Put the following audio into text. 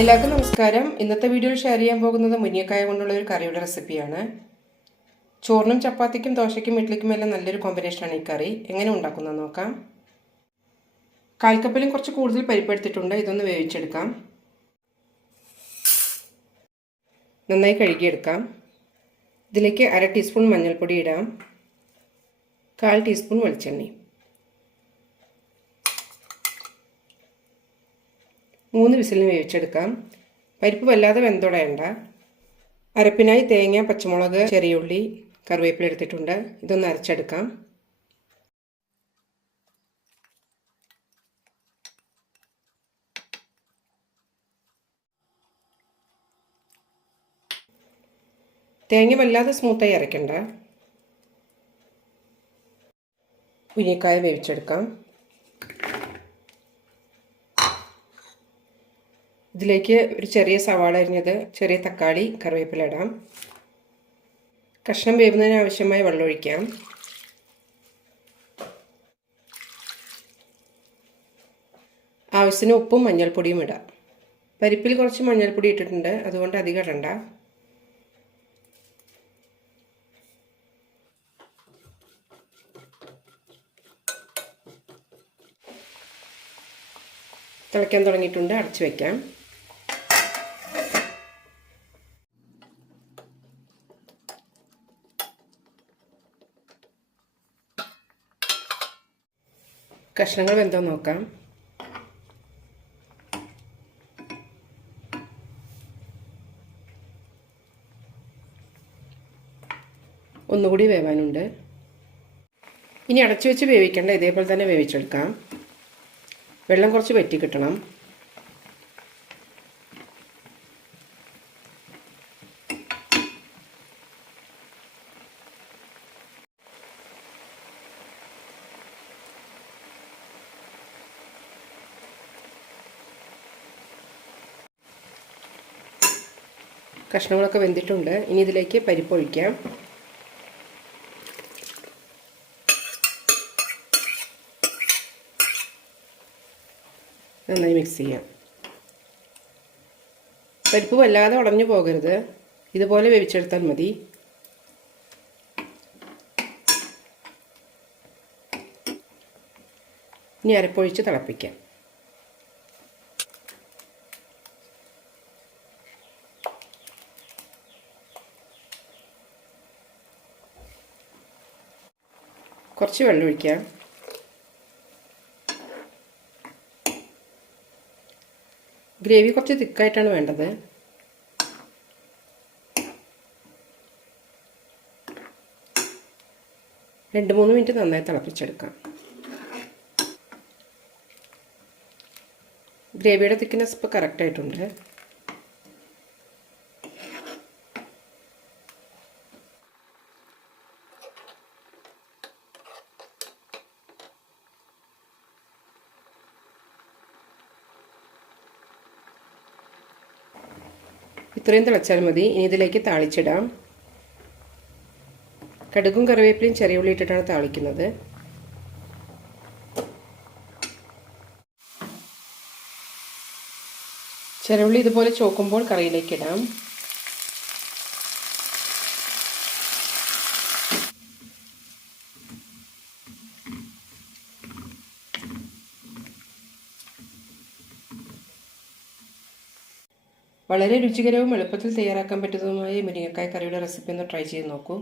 എല്ലാവർക്കും നമസ്കാരം. ഇന്നത്തെ വീഡിയോയിൽ ഷെയർ ചെയ്യാൻ പോകുന്നത് മുരിങ്ങക്കായ കൊണ്ടുള്ള ഒരു കറിയുടെ റെസിപ്പിയാണ് ചോറിനും ചപ്പാത്തിക്കും ദോശയ്ക്കും ഇഡ്ലിക്കും എല്ലാം നല്ലൊരു കോമ്പിനേഷനാണ് ഈ കറി. എങ്ങനെ ഉണ്ടാക്കുന്നത് നോക്കാം. കാൽക്കപ്പലും കുറച്ച് കൂടുതൽ പരിപ്പ് എടുത്തിട്ടുണ്ട്. ഇതൊന്ന് വേവിച്ചെടുക്കാം. നന്നായി കഴുകിയെടുക്കാം. ഇതിലേക്ക് അര ടീസ്പൂൺ മഞ്ഞൾപ്പൊടി ഇടാം. കാൽ ടീസ്പൂൺ വെളിച്ചെണ്ണ മൂന്ന് വിസിലിന് വേവിച്ചെടുക്കാം. പരിപ്പ് വല്ലാതെ വെന്തുടയണ്ട അരപ്പിനായി തേങ്ങ പച്ചമുളക് ചെറിയുള്ളി കറിവേപ്പില എടുത്തിട്ടുണ്ട്. ഇതൊന്ന് അരച്ചെടുക്കാം. തേങ്ങ വല്ലാതെ സ്മൂത്തായി അരയ്ക്കണ്ട. ഉഞ്ഞിക്കായ വേവിച്ചെടുക്കാം. ഇതിലേക്ക് ഒരു ചെറിയ സവാള അരിഞ്ഞത് ചെറിയ തക്കാളി കറിവേപ്പില ഇടാം. കഷ്ണം വേവുന്നതിന് ആവശ്യമായ വെള്ളം ഒഴിക്കാം. ആവശ്യത്തിന് ഉപ്പും മഞ്ഞൾപ്പൊടിയും ഇടാം. പരിപ്പിൽ കുറച്ച് മഞ്ഞൾപ്പൊടി ഇട്ടിട്ടുണ്ട് അതുകൊണ്ട് അധികം ഇടണ്ട. തിളയ്ക്കാൻ തുടങ്ങിയിട്ടുണ്ട് അടച്ചു വയ്ക്കാം കഷ്ണങ്ങൾ വെന്തോ നോക്കാം. ഒന്നുകൂടി വേവാനുണ്ട്. ഇനി അടച്ചു വെച്ച് വേവിക്കേണ്ട ഇതേപോലെ തന്നെ വേവിച്ചെടുക്കാം. വെള്ളം കുറച്ച് വെറ്റി കിട്ടണം. കഷ്ണങ്ങളൊക്കെ വെന്തിട്ടുണ്ട്. ഇനി ഇതിലേക്ക് പരിപ്പ് ഒഴിക്കാം. നന്നായി മിക്സ് ചെയ്യാം. പരിപ്പ് വല്ലാതെ ഉടഞ്ഞു പോകരുത്. ഇതുപോലെ വേവിച്ചെടുത്താൽ മതി. ഇനി അരപ്പൊഴിച്ച് തിളപ്പിക്കാം. കുറച്ച് വെള്ളം ഒഴിക്കാം ഗ്രേവി കുറച്ച് തിക്കായിട്ടാണ് വേണ്ടത്. രണ്ട് മൂന്ന് മിനിറ്റ് നന്നായി തിളപ്പിച്ചെടുക്കാം. ഗ്രേവിയുടെ തിക്നെസ് ഇപ്പോൾ കറക്റ്റായിട്ടുണ്ട് ഇത്രയും തിളച്ചാൽ മതി. ഇനി ഇതിലേക്ക് താളിച്ചിടാം. കടുകും കറിവേപ്പിലയും ചെറിയ ഉള്ളി ഇട്ടിട്ടാണ് താളിക്കുന്നത്. ചെറുള്ളി ഇതുപോലെ ചോക്കുമ്പോൾ കറിയിലേക്ക് ഇടാം. വളരെ രുചികരവും എളുപ്പത്തിൽ തയ്യാറാക്കാൻ പറ്റുന്നതുമായ മുരിങ്ങക്കായ കറിയുടെ റെസിപ്പി ഒന്ന് ട്രൈ ചെയ്ത് നോക്കൂ.